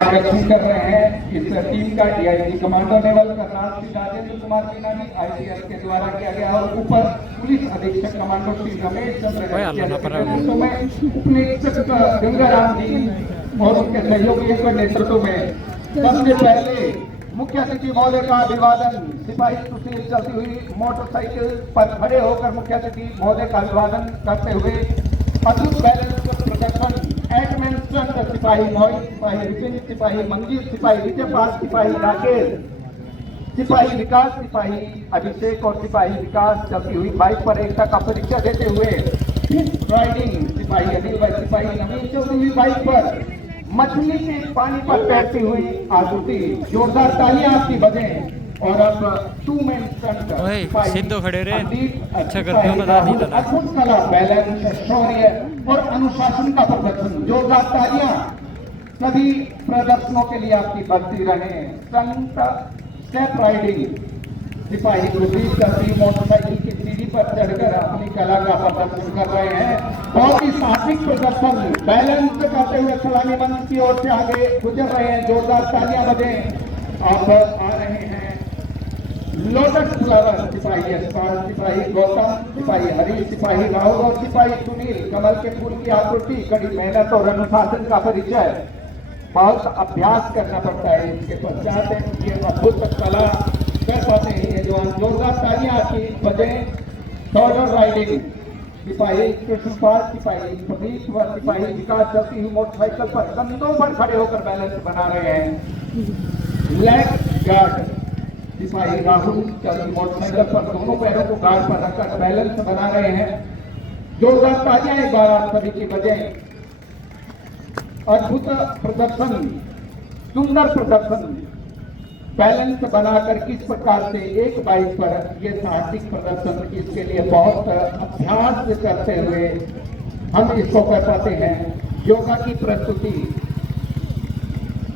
मार्गदर्शन कर रहे हैं इस टीम का DIG commando naval Karnal Shri Rajendra Kumar Meenani ICS के द्वारा किया गया और ऊपर पुलिस अधीक्षक कमांडो श्री रमेश चंद्र उपनिरीक्षक गंगाराम जी और उनके सहयोगियों के नेतृत्व में सबसे पहले मुख्य अतिथि महोदय का अभिवादन सिपाही सुशील चलती हुई मोटरसाइकिल पर खड़े होकर मुख्य अतिथि महोदय का अभिवादन करते हुए अद्भुत बैलेंस प्रदर्शन एडमिनिस्ट्रेशन सिपाही मोहित सिपाही विपिन सिपाही मंजीत सिपाही विजयपाल सिपाही राकेश सिपाही विकास सिपाही अभिषेक और सिपाही विकास चलती हुई बाइक पर एकता का परिचय देते हुए राइडिंग सिपाही अनिल व सिपाही नवीन चलती हुई बाइक पर मछली के पानी पर तैरती हुई आकृति जोरदार तालियां आपकी बजें। और अब 2 मेन स्टंट सिद्धो खड़े रे अच्छा करते हो बता नहीं था अद्भुत कला बैलेंस शौर्य और अनुशासन का प्रदर्शन जोरदार तालियां सभी प्रदर्शनों के लिए आपकी बजती रहे। स्टंट स्टेप राइडिंग सिपाही गुरदीप चौधरी मोटरसाइकिल की सीढ़ी पर चढ़कर अपनी कला का प्रदर्शन कर रहे हैं। बहुत ही साहसिक प्रदर्शन बैलेंस करते हुए सलामी मंच की ओर से आगे गुजर रहे हैं। जोरदार तालियां बजें। अब आ रहे हैं लोटस फ्लावर सिपाही यशपाल सिपाही गौतम सिपाही हरीश सिपाही राहुल और सिपाही सुनील कमल के फूल की आकृति कड़ी मेहनत और अनुशासन का परिचय बहुत अभ्यास करना पड़ता है। इसके पश्चात ये अद्भुत कला कर पाते हैं ये जवान। जोरदार तालियां की बजें। शोल्डर राइडिंग सिपाही कृष्णपाल सिपाही प्रदीप व सिपाही विकास चलती हुई मोटरसाइकिल पर कंधों पर खड़े होकर बैलेंस बना रहे हैं। लेग गार्ड सिपाही राहुल चलती मोटरसाइकिल पर दोनों पैरों को गार्ड पर रखकर बैलेंस बना रहे हैं। जोरदार तालियां एक बार आप सभी की बजें। अद्भुत प्रदर्शन सुंदर प्रदर्शन बैलेंस बनाकर किस प्रकार से एक बाइक पर यह साहसिक प्रदर्शन इसके लिए बहुत अभ्यास करते हुए हम इसको कर पाते हैं। योगा की प्रस्तुति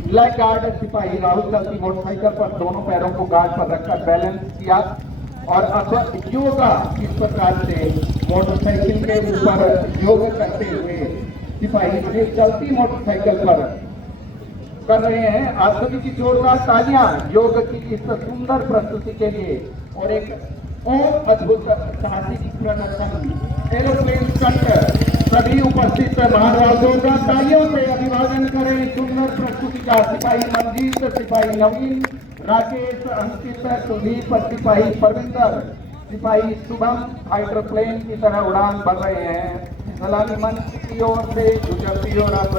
लेग गार्ड सिपाही राहुल चलती मोटरसाइकिल पर दोनों पैरों को गार्ड पर रखकर बैलेंस किया और अब योगा इस प्रकार से मोटरसाइकिल के ऊपर योग करते हुए सिपाही चलती मोटरसाइकिल पर कर रहे हैं। आप सभी की जोरदार तालियां योग की इस सुंदर प्रस्तुति के लिए। और एक और अद्भुत साहसिक प्रदर्शन एरोप्लेन स्टंट सभी उपस्थित महाराज जोरदार तालियों से अभिवादन करें सुंदर प्रस्तुति का। सिपाही मंजीत सिपाही नवीन राकेश अंकित सुदीप सिपाही परविंदर सिपाही शुभम हाइड्रोप्लेन की तरह उड़ान भर रहे हैं। सलामी मंच की ओर से गुजरती और अब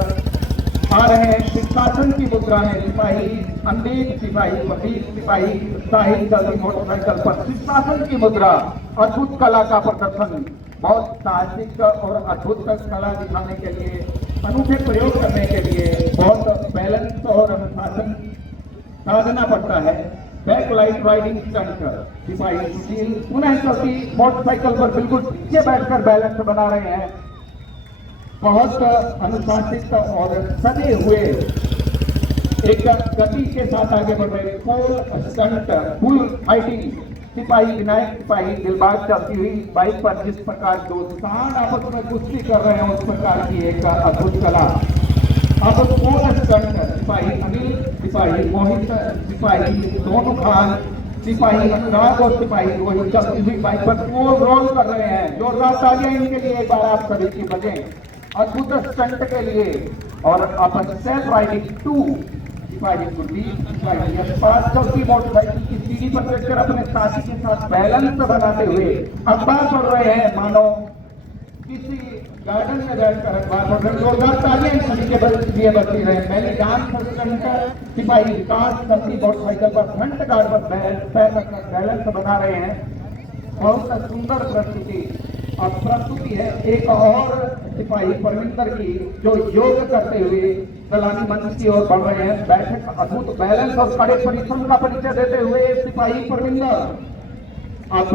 आ रहे हैं शीर्षासन की मुद्रा में सिपाही अमरीक सिपाही प्रदीप सिपाही साहिल चलती मोटरसाइकिल पर शीर्षासन की मुद्रा। अद्भुत कला का प्रदर्शन बहुत साहसिक और अद्भुत कला दिखाने के लिए अनूठे प्रयोग करने के लिए बहुत बैलेंस और अनुशासन साधना पड़ता है। बैक लाइट राइडिंग स्टंट सिपाही सुशील पुनः चलती मोटरसाइकिल पर बिल्कुल पीछे बैठकर बैलेंस बना रहे हैं। बहुत अनुशासित और सजे हुए एक गति के साथ आगे बढ़ रहे फुल स्टंट फुल फाइटिंग सिपाही विनायक सिपाही दिलबाग चलती हुई बाइक पर जिस प्रकार दो किसान आपस में कुश्ती कर रहे हैं उस प्रकार की एक अद्भुत कला। अब फुल स्टंट सिपाही अनिल सिपाही मोहित सिपाही सोनू खान सिपाही अनुराग और सिपाही रोहित चलती हुई बाइक पर रोल कर रहे हैं। जोरदार तालियां इनके लिए एक बार आप सभी की बजें अद्भुत स्टंट के लिए। और अब सेल्फ राइडिंग 2 सिपाही गुरदीप सिपाही यशपाल चलती मोटरसाइकिल की सीढ़ी पर चढ़कर अपने साथी के साथ बैलेंस बनाते हुए अखबार पढ़ रहे हैं मानो किसी गार्डन में बैठकर अखबार पढ़ रहे। जोरदार तालियां सभी के लिए बजती रहे। पहले डांस स्टंट सिपाही विकास चलती मोटरसाइकिल पर फ्रंट गार्ड पर पैर रखकर बैलेंस बना रहे हैं। बहुत सुंदर प्रस्तुति और प्रस्तुति है एक और सिपाही परविंदर की जो योग करते हुए सलामी मंच की ओर बढ़ रहे हैं। बैठक अद्भुत बैलेंस और कड़े परिश्रम का परिचय देते हुए सिपाही परविंदर। अब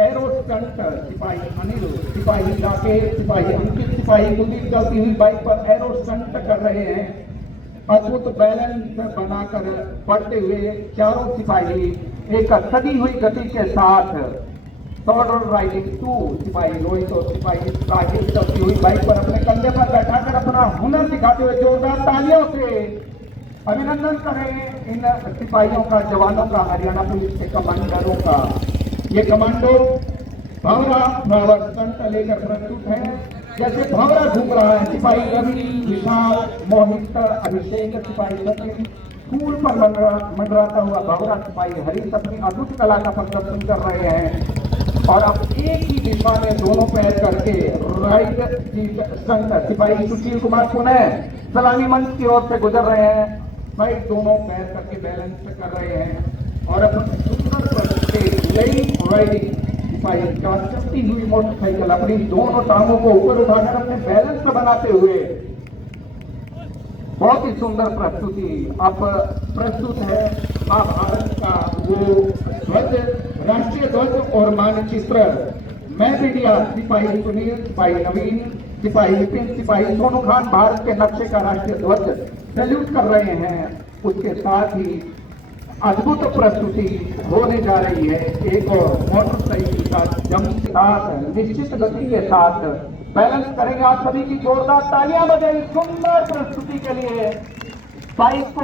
एरो स्टंट सिपाही अनिल सिपाही राकेश सिपाही अंकित सिपाही कुलदीप चलती हुई बाइक पर एरो स्टंट कर रहे हैं। अद्भुत बैलेंस बनाकर बढ़ते हुए चारों सिपाही एक सजी हुई गति के साथ शोल्डर राइडिंग 2 सिपाही रोहित और सिपाही साहिल चलती हुई बाइक पर अपने कंधे पर बैठाकर अपना हुनर दिखाते हुए जोरदार तालियों से अभिनंदन करें इन सिपाहियों का, जवानों का, हरियाणा पुलिस के कमांडरों का। ये कमांडो भावरा फ्लावर संत लेकर प्रस्तुत है। जैसे भावरा घूम रहा है, सिपाही रवि, विशाल, मोहित, अभिषेक, सिपाही सचिन, फूल पर मंडराता हुआ भावरा सिपाही हरीश अपनी अद्भुत कला का प्रदर्शन कर रहे हैं। और अब एक ही दिशा में दोनों पैर करके राइट संत सिपाही सुशील कुमार पुनः सलामी मंच की ओर से गुजर रहे हैं। भाई दोनों पैर करके बैलेंस कर रहे हैं और अपनी सुंदर राइडिंग सिपाही का चलती हुई मोटरसाइकिल अपनी दोनों टांगों को ऊपर उठाकर अपने बैलेंस बनाते हुए बहुत ही सुंदर प्रस्तुति अब प्रस्तुत है। महाभारत का वो ध्वज, राष्ट्रीय ध्वज और मानचित्र मैं मीडिया सिपाही सुनील, सिपाही नवीन, सिपाही विपिन, सिपाही सोनू खान भारत के नक्शे का राष्ट्रीय ध्वज सैल्यूट कर रहे हैं। उसके साथ ही अद्भुत प्रस्तुति होने जा रही है। एक और मोटरसाइकिल का जम के साथ निश्चित गति के साथ बैलेंस करेंगे। आप सभी की जोरदार तालियां बजाइए सुंदर प्रस्तुति के लिए। बाइक को